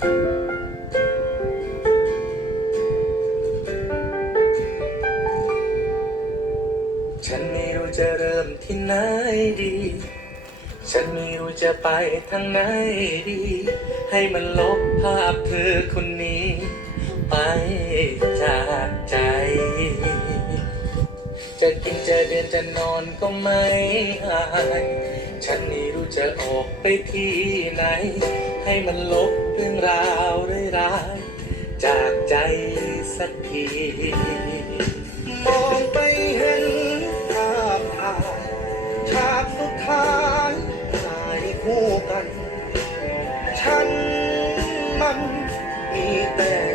ฉันไม่รู้จะเริ่มที่ไหนดี ฉันไม่รู้จะไปทางไหนดี ให้มันลบภาพเธอคน จะกินจะเดินจะนอนก็ไม่อาย ฉันนี่รู้จะออกไปที่ไหน ให้มันลบเรื่องราวร้ายจากใจสักที มองไปเห็นภาพถ่ายฉากสุดท้ายถ่ายคู่กัน ฉันมันมีแต่